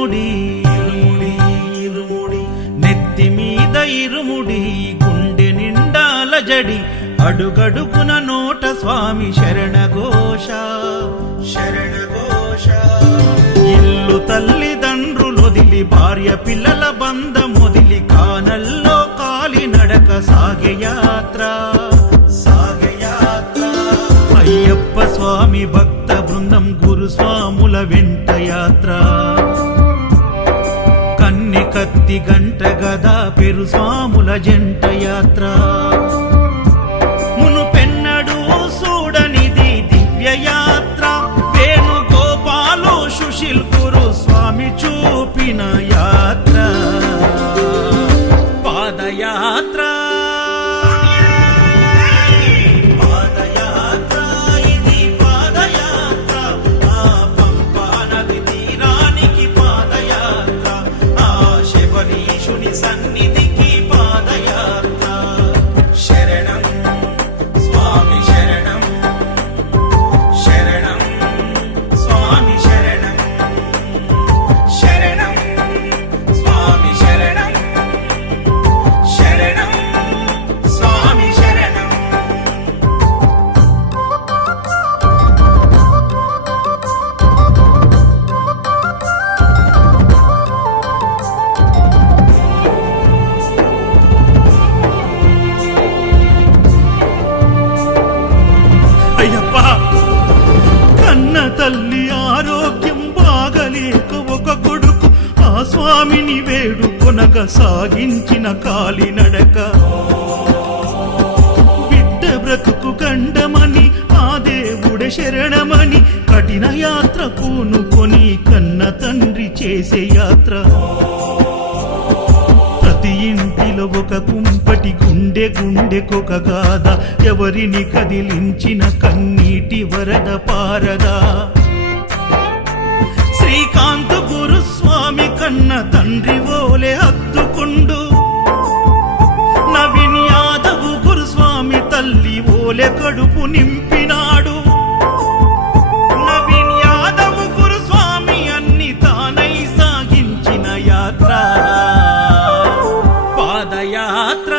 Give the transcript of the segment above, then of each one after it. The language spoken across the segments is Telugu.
ఇరుముడి ఇరుముడి ఇరుముడి నెత్తి మీద ఇరుముడి గుండె నిండాల జడి అడుగడుగున నోట స్వామి శరణఘోష శరణఘోష ఇల్లు తల్లిదండ్రులొదిలి భార్య పిల్లల బంధమొదిలి కానల్లో కాలి నడక సాగే యాత్ర అయ్యప్ప స్వామి భక్త బృందం గురుస్వాముల వెంట యాత్ర కన్నె కత్తి గంట గదా పెరు స్వాముల జంట యాత్ర మునుపెన్నడు చూడనిది దివ్య యాత్ర వేణుగోపాలు సుశీల్ గురు స్వామి చూపిన యాత్ర పాదయాత్ర సన్నిధికి పాదయాత్ర శరణం స్వామి శరణం శరణం స్వామి శరణం శరణం స్వామి శరణం శరణం స్వామి శరణం తల్లి ఆరోగ్యం బాగలేక ఒక కొడుకు ఆ స్వామిని వేడుకొనగా సాగించిన కాలినడక బిడ్డ బ్రతుకు గండమని ఆ దేవుడే శరణమని కఠిన యాత్ర పూనుకొని కన్న తండ్రి చేసే యాత్ర ప్రతి ఇంటిలో ఒక కుంపటి గుండె గుండెకొక గాథ ఎవరిని కదిలించిన కన్నీటి వరద పారదా శ్రీకాంత్ గురుస్వామి కన్న తండ్రి ఓలే హత్తుకుండు నవీన్ యాదవ్ గురుస్వామి తల్లి ఓలే కడుపు నింపినాడు నవీన్ యాదవ్ గురుస్వామి అన్ని తానై సాగించిన యాత్ర పాదయాత్ర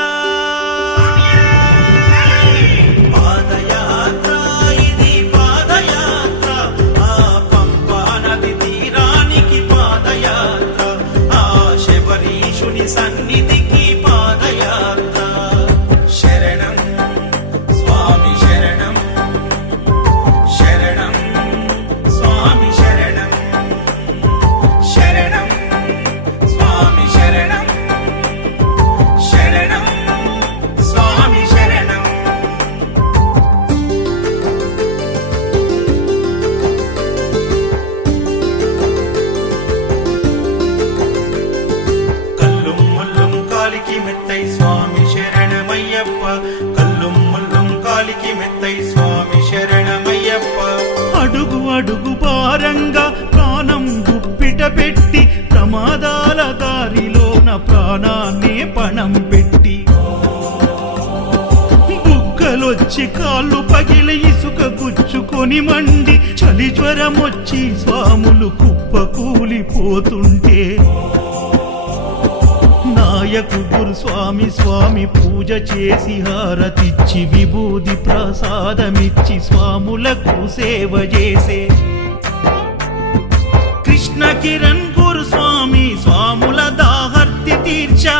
సన్నిధికి పాదయాత్ర శరణం స్వామి శరణం శరణం స్వామి శరణం శరణం స్వామి శరణం శరణం స్వామి శరణం మెత్తై స్వామి శరణమయ్యప్ప కల్లుం ముల్లుం కాలికి మెత్తై స్వామి శరణమయ్యప్ప అడుగు అడుగు భారంగా ప్రాణం గుప్పిట పెట్టి ప్రమాదాల దారిలోన ప్రాణాన్ని పణం పెట్టి బుగ్గలొచ్చి కాళ్ళు పగిలి ఇసుక గుచ్చుకొని మండి చలి జ్వరమొచ్చి స్వాములు కుప్ప కూలిపోతుంటే నాయకు గురుస్వామి స్వామి పూజ చేసి హారతిచ్చి విభూది ప్రసాదమిచ్చి స్వాములకు సేవ చేసే కృష్ణ కిరణ్ గురుస్వామి స్వాముల దాహర్తి తీర్చా